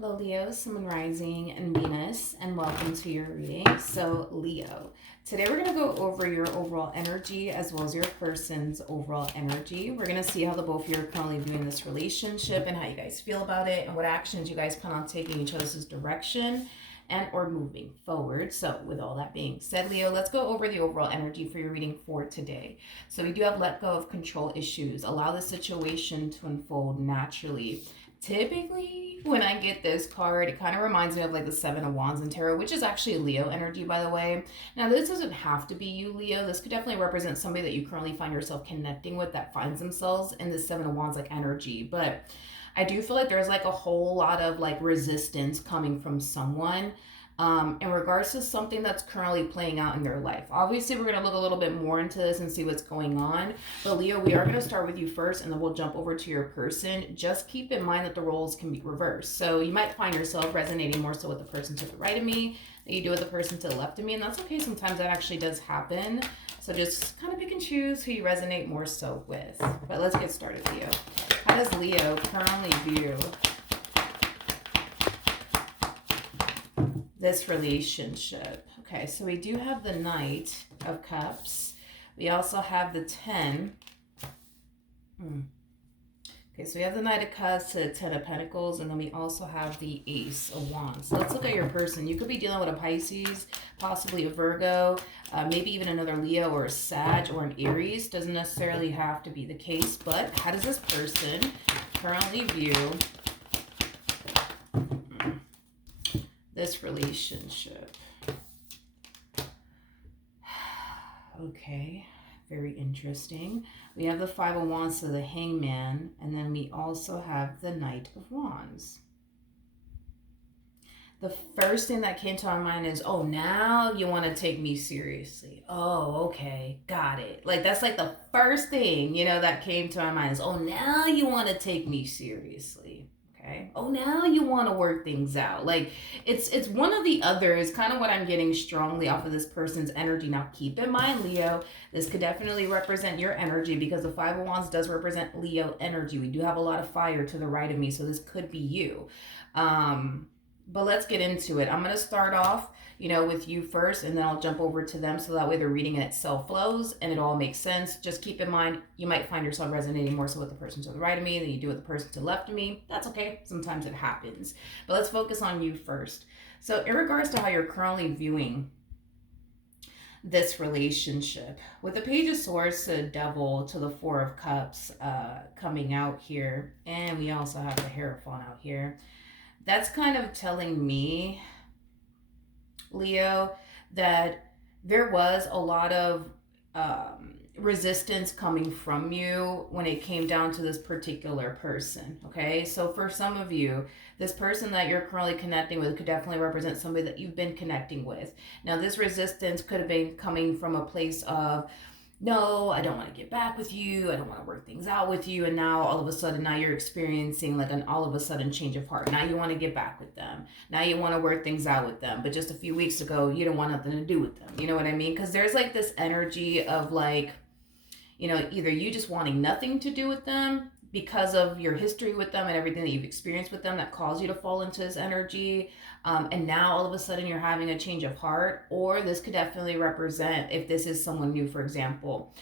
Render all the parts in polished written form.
Hello, Leo, Sun, Rising, and Venus, and welcome to your reading. So, Leo, today we're going to go over your overall energy as well as your person's overall energy. We're going to see how the both of you are currently viewing this relationship and how you guys feel about it and what actions you guys plan on taking each other's direction and or moving forward. So with all that being said, Leo, let's go over the overall energy for your reading for today. So we do have let go of control issues. Allow the situation to unfold naturally. Typically, when I get this card, it kind of reminds me of like the Seven of Wands in tarot, which is actually Leo energy, by the way. Now, this doesn't have to be you, Leo. This could definitely represent somebody that you currently find yourself connecting with that finds themselves in the Seven of Wands like energy. But I do feel like there's like a whole lot of like resistance coming from someone in regards to something that's currently playing out in their life. Obviously, we're going to look a little bit more into this and see what's going on. But Leo, we are going to start with you first, and then we'll jump over to your person. Just keep in mind that the roles can be reversed. So you might find yourself resonating more so with the person to the right of me than you do with the person to the left of me. And that's okay. Sometimes that actually does happen. So just kind of pick and choose who you resonate more so with. But let's get started, Leo. How does Leo currently view this relationship? Okay, so we do have the Knight of Cups. We also have the 10. Okay, so we have the Knight of Cups to the 10 of Pentacles, and then we also have the Ace of Wands. So let's look at your person. You could be dealing with a Pisces, possibly a Virgo, maybe even another Leo or a Sag or an Aries. Doesn't necessarily have to be the case, but how does this person currently view this relationship? Okay, very interesting. We have the Five of Wands to the Hangman, and then we also have the Knight of Wands. The first thing that came to my mind is, oh, now you want to take me seriously. Oh, okay, got it. Like, that's like the first thing, that came to my mind is, oh, now you want to take me seriously. Okay. Oh, now you want to work things out. Like, it's one or the other is kind of what I'm getting strongly off of this person's energy. Now, keep in mind, Leo, this could definitely represent your energy because the Five of Wands does represent Leo energy. We do have a lot of fire to the right of me, so this could be you. But let's get into it. I'm going to start off, with you first, and then I'll jump over to them so that way the reading in itself flows and it all makes sense. Just keep in mind, you might find yourself resonating more so with the person to the right of me than you do with the person to the left of me. That's okay. Sometimes it happens. But let's focus on you first. So in regards to how you're currently viewing this relationship, with the Page of Swords to the Devil to the Four of Cups coming out here, and we also have the Hierophant out here, that's kind of telling me, Leo, that there was a lot of resistance coming from you when it came down to this particular person. Okay, so for some of you, this person that you're currently connecting with could definitely represent somebody that you've been connecting with. Now, this resistance could have been coming from a place of, no, I don't want to get back with you. I don't want to work things out with you. And now all of a sudden, now you're experiencing like an all of a sudden change of heart. Now you want to get back with them. Now you want to work things out with them. But just a few weeks ago, you don't want nothing to do with them. You know what I mean? Because there's like this energy of like, either you just wanting nothing to do with them because of your history with them and everything that you've experienced with them that caused you to fall into this energy. And now all of a sudden you're having a change of heart, or this could definitely represent, if this is someone new, for example,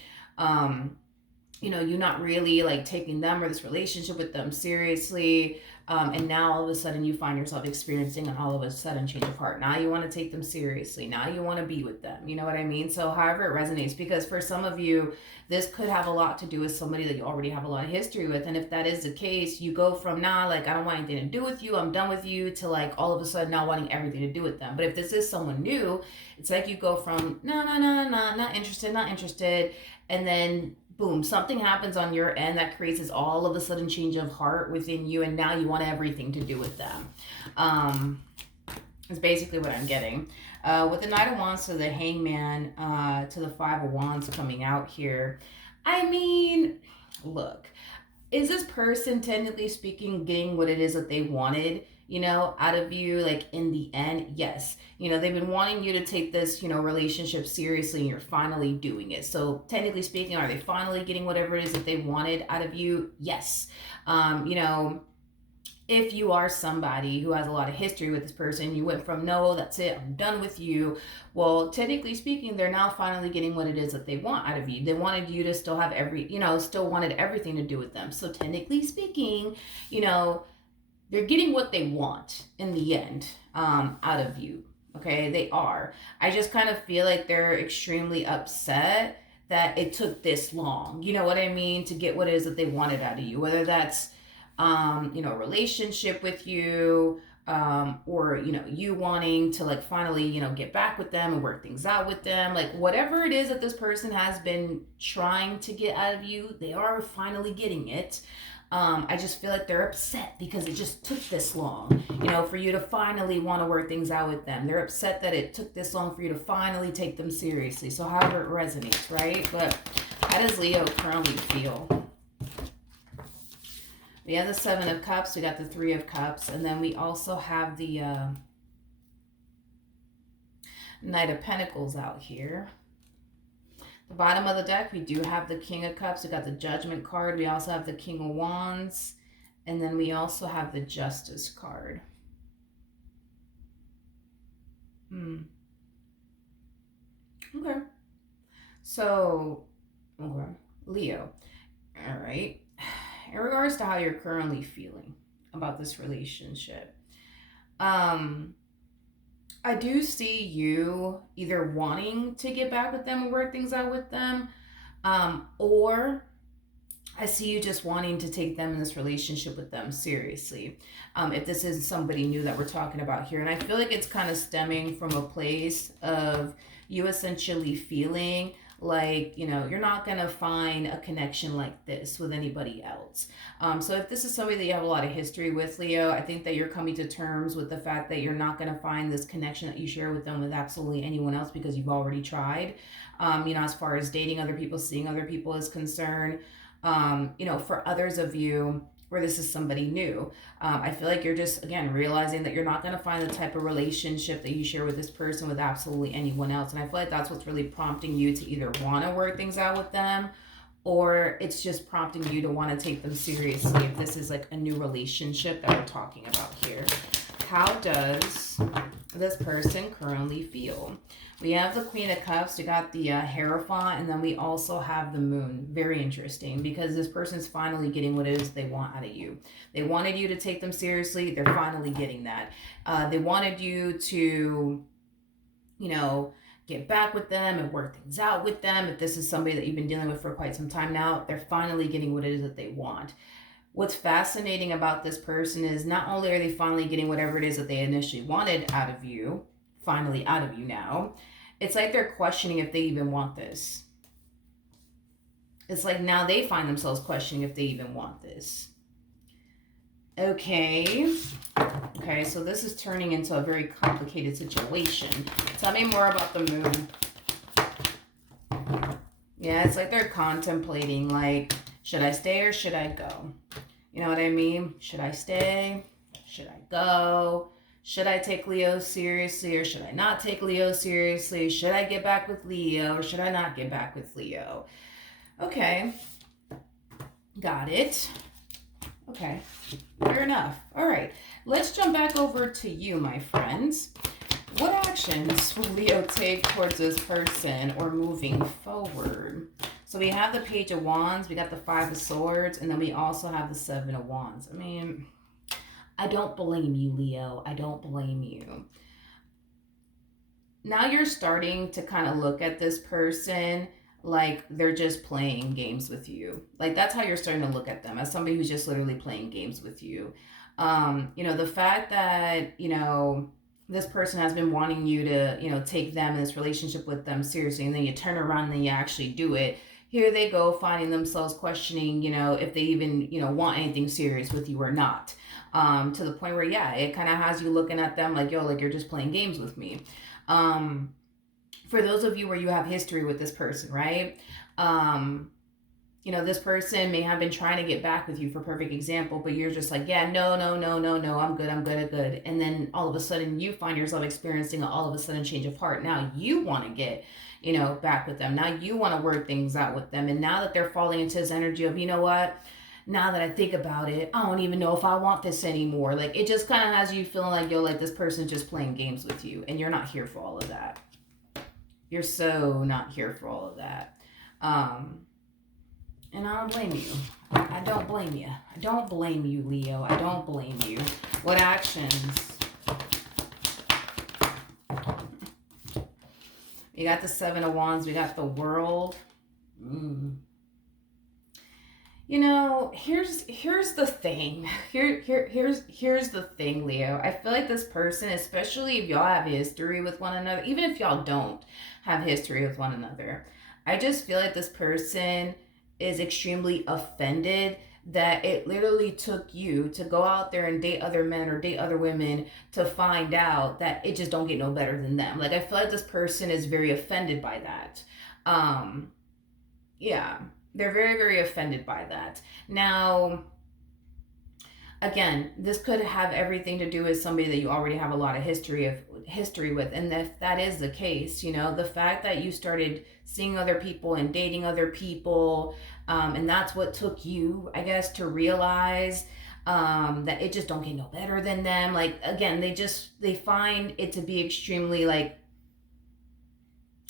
you're not really like taking them or this relationship with them seriously. And now all of a sudden you find yourself experiencing an all of a sudden change of heart. Now you want to take them seriously. Now you want to be with them. You know what I mean? So however it resonates, because for some of you, this could have a lot to do with somebody that you already have a lot of history with. And if that is the case, you go from like, I don't want anything to do with you, I'm done with you, to like all of a sudden now wanting everything to do with them. But if this is someone new, it's like you go from no, not interested. And then boom, something happens on your end that creates this all of a sudden change of heart within you, and now you want everything to do with them. Is basically what I'm getting. With the Knight of Wands to the Hangman to the Five of Wands coming out here, I mean, look, is this person technically speaking getting what it is that they wanted, out of you, like in the end? Yes. They've been wanting you to take this, relationship seriously, and you're finally doing it. So technically speaking, are they finally getting whatever it is that they wanted out of you? Yes. if you are somebody who has a lot of history with this person, you went from no, that's it, I'm done with you. Well, technically speaking, they're now finally getting what it is that they want out of you. They wanted you to still have still wanted everything to do with them. So technically speaking, they're getting what they want in the end, out of you. Okay, they are. I just kind of feel like they're extremely upset that it took this long. You know what I mean? To get what it is that they wanted out of you, whether that's relationship with you, or you wanting to like finally get back with them and work things out with them, like whatever it is that this person has been trying to get out of you, they are finally getting it. I just feel like they're upset because it just took this long, for you to finally want to work things out with them. They're upset that it took this long for you to finally take them seriously. So however it resonates, right? But how does Leo currently feel? We have the Seven of Cups, we got the Three of Cups, and then we also have the Knight of Pentacles out here. The bottom of the deck, we do have the King of Cups, we got the Judgment card, we also have the King of Wands, and then we also have the Justice card. Okay. So, okay, Leo. All right. In regards to how you're currently feeling about this relationship, I do see you either wanting to get back with them and work things out with them, or I see you just wanting to take them in this relationship with them seriously. If this is somebody new that we're talking about here. And I feel like it's kind of stemming from a place of you essentially feeling like, you're not going to find a connection like this with anybody else. So if this is somebody that you have a lot of history with, Leo, I think that you're coming to terms with the fact that you're not going to find this connection that you share with them with absolutely anyone else because you've already tried, as far as dating other people, seeing other people is concerned. For others of you where this is somebody new, I feel like you're just, again, realizing that you're not going to find the type of relationship that you share with this person with absolutely anyone else. And I feel like that's what's really prompting you to either want to work things out with them, or it's just prompting you to want to take them seriously if this is like a new relationship that we're talking about here. How does this person currently feel? We have the Queen of Cups, we got the Hierophant, and then we also have the Moon. Very interesting, because this person's finally getting what it is they want out of you. They wanted you to take them seriously. They're finally getting that. They wanted you to, get back with them and work things out with them. If this is somebody that you've been dealing with for quite some time now, they're finally getting what it is that they want. What's fascinating about this person is not only are they finally getting whatever it is that they initially wanted out of you, finally out of you now, it's like they're questioning if they even want this. It's like now they find themselves questioning if they even want this. Okay, so this is turning into a very complicated situation. Tell me more about the Moon. Yeah, it's like they're contemplating, like, should I stay or should I go? You know what I mean? Should I stay? Should I go? Should I take Leo seriously or should I not take Leo seriously? Should I get back with Leo or should I not get back with Leo? Okay. Got it. Okay. Fair enough. All right. Let's jump back over to you, my friends. What actions will Leo take towards this person or moving forward? So we have the Page of Wands, we got the Five of Swords, and then we also have the Seven of Wands. I mean, I don't blame you, Leo. I don't blame you. Now you're starting to kind of look at this person like they're just playing games with you. Like that's how you're starting to look at them, as somebody who's just literally playing games with you. The fact that, this person has been wanting you to, take them in this relationship with them seriously, and then you turn around and you actually do it. Here they go finding themselves questioning, if they even, want anything serious with you or not. To the point where, yeah, it kind of has you looking at them like, yo, like you're just playing games with me. For those of you where you have history with this person, right? This person may have been trying to get back with you, for perfect example, but you're just like, yeah, no, I'm good. And then all of a sudden you find yourself experiencing all of a sudden change of heart. Now you want to get, back with them. Now you want to work things out with them. And now that they're falling into this energy of, you know what? now that I think about it, I don't even know if I want this anymore. Like, it just kind of has you feeling like, yo, like this person's just playing games with you, and you're not here for all of that. You're so not here for all of that. And I don't blame you. I don't blame you. I don't blame you, Leo. I don't blame you. What actions? We got the Seven of Wands. We got the World. You know, here's the thing. Here's the thing, Leo. I feel like this person, especially if y'all have history with one another, even if y'all don't have history with one another, I just feel like this person is extremely offended that it literally took you to go out there and date other men or date other women to find out that it just don't get no better than them. Like, I feel like this person is very offended by that. Yeah, they're very, very offended by that. Now, again, this could have everything to do with somebody that you already have a lot of history with. And if that is the case, you know, the fact that you started seeing other people and dating other people, and that's what took you, I guess, to realize that it just don't get no better than them. Like, again, they find it to be extremely, like,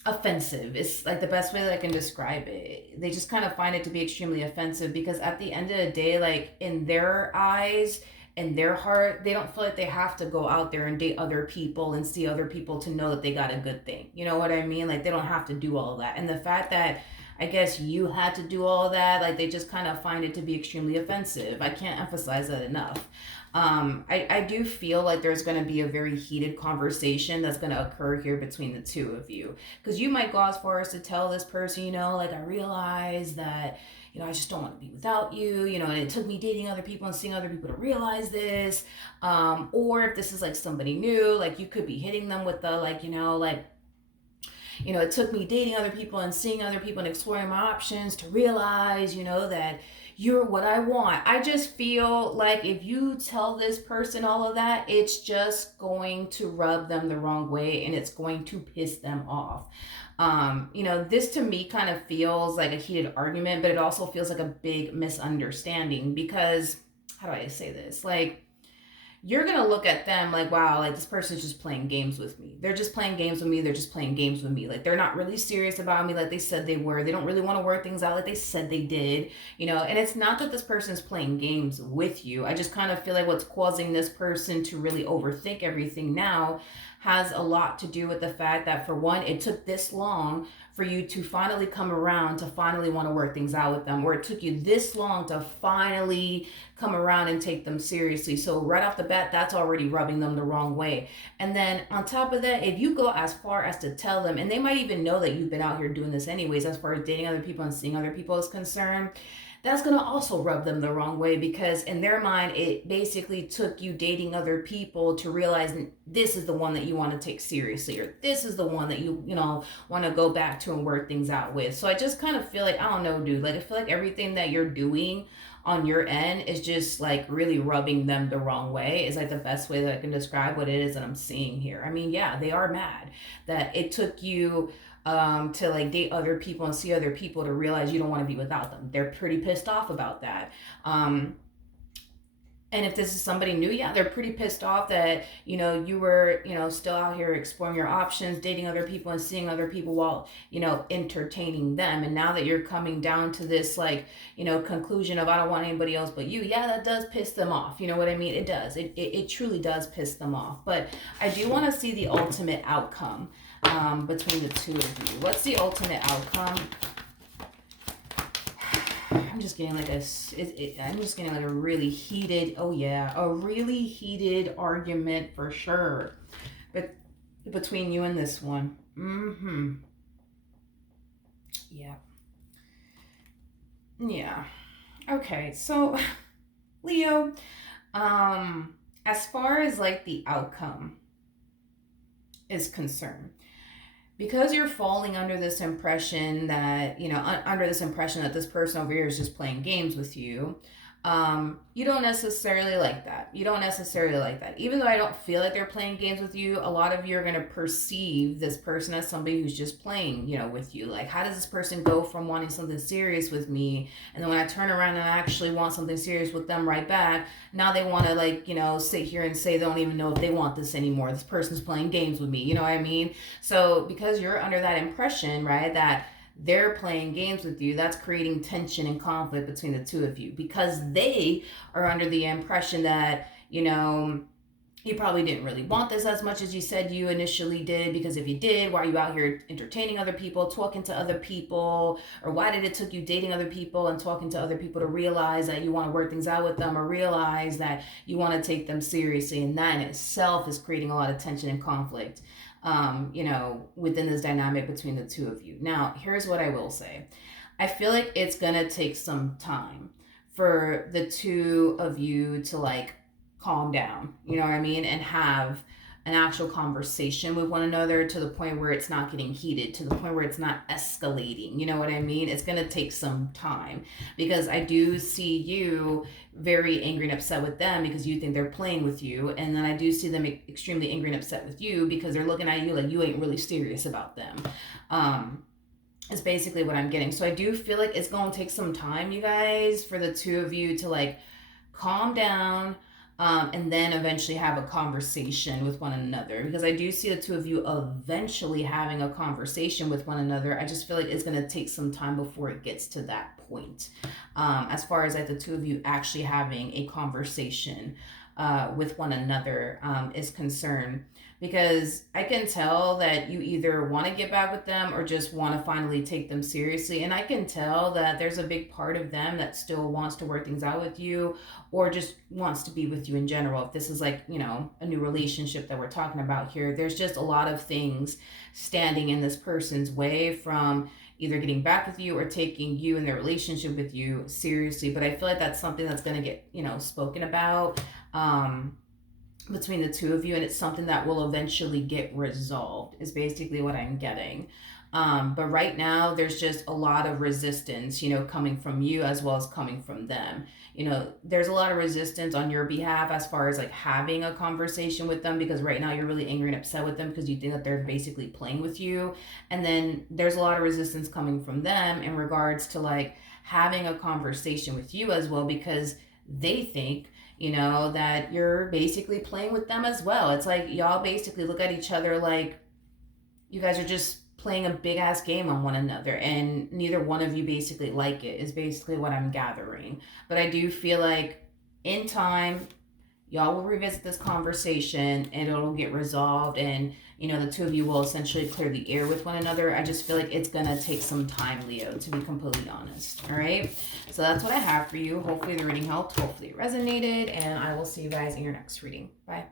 offensive. It's like the best way that I can describe it. They just kind of find it to be extremely offensive because at the end of the day, like, in their eyes, in their heart, they don't feel like they have to go out there and date other people and see other people to know that they got a good thing. You know what I mean? Like, they don't have to do all of that. And the fact that I guess you had to do all of that, like, they just kind of find it to be extremely offensive. I can't emphasize that enough. I do feel like there's going to be a very heated conversation that's going to occur here between the two of you. Because you might go as far as to tell this person, you know, like, I realize that, you know, I just don't want to be without you, you know, and it took me dating other people and seeing other people to realize this. Or if this is like somebody new, like, you could be hitting them with the, like, you know, it took me dating other people and seeing other people and exploring my options to realize, you know, that you're what I want. I just feel like if you tell this person all of that, it's just going to rub them the wrong way and it's going to piss them off. You know, this to me kind of feels like a heated argument, but it also feels like a big misunderstanding because, how do I say this? Like, you're going to look at them like, wow, like, this person's just playing games with me. They're just playing games with me. They're just playing games with me. Like, they're not really serious about me like they said they were. They don't really want to work things out like they said they did, you know. And it's not that this person's playing games with you. I just kind of feel like what's causing this person to really overthink everything now has a lot to do with the fact that, for one, it took this long for you to finally come around to finally want to work things out with them, or it took you this long to finally come around and take them seriously. So right off the bat, that's already rubbing them the wrong way. And then on top of that, if you go as far as to tell them, and they might even know that you've been out here doing this anyways, as far as dating other people and seeing other people is concerned, that's going to also rub them the wrong way because in their mind, it basically took you dating other people to realize this is the one that you want to take seriously, or this is the one that you know, want to go back to and work things out with. So I just kind of feel like, I don't know, dude, like, I feel like everything that you're doing on your end is just like really rubbing them the wrong way is like the best way that I can describe what it is that I'm seeing here. I mean, yeah, they are mad that it took you to like date other people and see other people to realize you don't want to be without them. They're pretty pissed off about that. And if this is somebody new, yeah, they're pretty pissed off that, you know, you were, you know, still out here exploring your options, dating other people and seeing other people while, you know, entertaining them. And now that you're coming down to this, like, you know, conclusion of I don't want anybody else but you, yeah, that does piss them off. You know what I mean? It does. It truly does piss them off. But I do want to see the ultimate outcome between the two of you. What's the ultimate outcome? I'm just getting like a really heated, a really heated argument for sure. But between you and this one. Yeah. Yeah. Okay, so Leo, as far as like the outcome is concerned, because you're falling under this impression that, you know, under this impression that this person over here is just playing games with you, You don't necessarily like that. You don't necessarily like that. Even though I don't feel like they're playing games with you, a lot of you are going to perceive this person as somebody who's just playing, with you. Like, how does this person go from wanting something serious with me, and then when I turn around and I actually want something serious with them right back, now they want to, like, sit here and say they don't even know if they want this anymore. This person's playing games with me. You know what I mean? So, because you're under that impression, right, that they're playing games with you, that's creating tension and conflict between the two of you, because they are under the impression that, you probably didn't really want this as much as you said you initially did, because if you did, why are you out here entertaining other people, talking to other people, or why did it took you dating other people and talking to other people to realize that you want to work things out with them, or realize that you want to take them seriously? And that in itself is creating a lot of tension and conflict, within this dynamic between the two of you. Now, here's what I will say. I feel like it's gonna take some time for the two of you to, like, calm down, you know what I mean, and have an actual conversation with one another, to the point where it's not getting heated, to the point where it's not escalating. You know what I mean? It's going to take some time, because I do see you very angry and upset with them because you think they're playing with you. And then I do see them extremely angry and upset with you because they're looking at you like you ain't really serious about them. Is basically what I'm getting. So I do feel like it's going to take some time, you guys, for the two of you to, like, calm down, and then eventually have a conversation with one another, because I do see the two of you eventually having a conversation with one another. I just feel like it's going to take some time before it gets to that point, as far as, like, the two of you actually having a conversation with one another is concerned, because I can tell that you either want to get back with them or just want to finally take them seriously. And I can tell that there's a big part of them that still wants to work things out with you, or just wants to be with you in general. If this is, like, a new relationship that we're talking about here, there's just a lot of things standing in this person's way from either getting back with you or taking you and their relationship with you seriously. But I feel like that's something that's going to get, spoken about, between the two of you, and it's something that will eventually get resolved, is basically what I'm getting. But right now there's just a lot of resistance, coming from you as well as coming from them. There's a lot of resistance on your behalf as far as, like, having a conversation with them, because right now you're really angry and upset with them because you think that they're basically playing with you. And then there's a lot of resistance coming from them in regards to, like, having a conversation with you as well, because they think, that you're basically playing with them as well. It's like y'all basically look at each other like you guys are just playing a big ass game on one another, and neither one of you basically like it, is basically what I'm gathering. But I do feel like in time, y'all will revisit this conversation and it'll get resolved, and the two of you will essentially clear the air with one another. I just feel like it's gonna take some time, Leo, to be completely honest. All right, so that's what I have for you. Hopefully the reading helped, hopefully it resonated, and I will see you guys in your next reading. Bye.